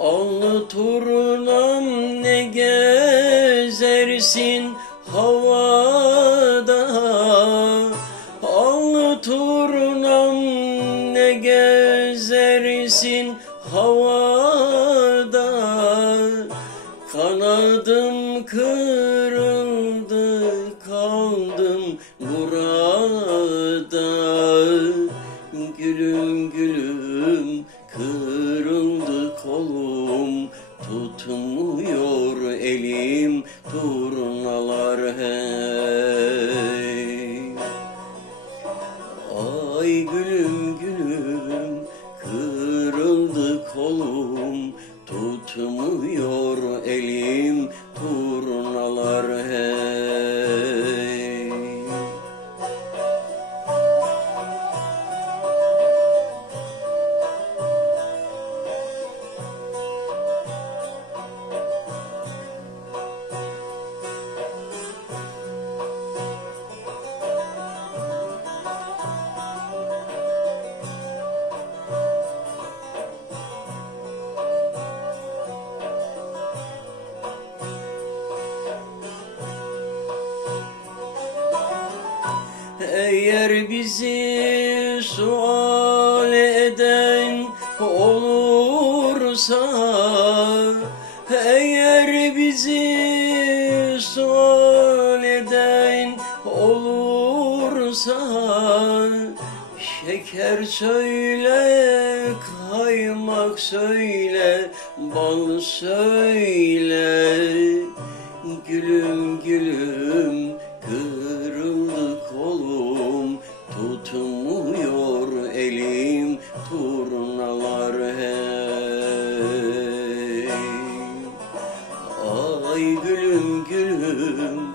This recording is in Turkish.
Allı turnam ne gezersin havada? Allı turnam ne gezersin havada? Kanadım kırıldı kaldım burada. Gülüm gülüm kırıldı turnalar hey Eğer bizi sual eden olursa Eğer bizi sual eden olursa Şeker söyle, kaymak söyle, bal söyle. Gülüm gülüm kırıldı kolum Tutmuyor elim turnalar hey. Ay gülüm gülüm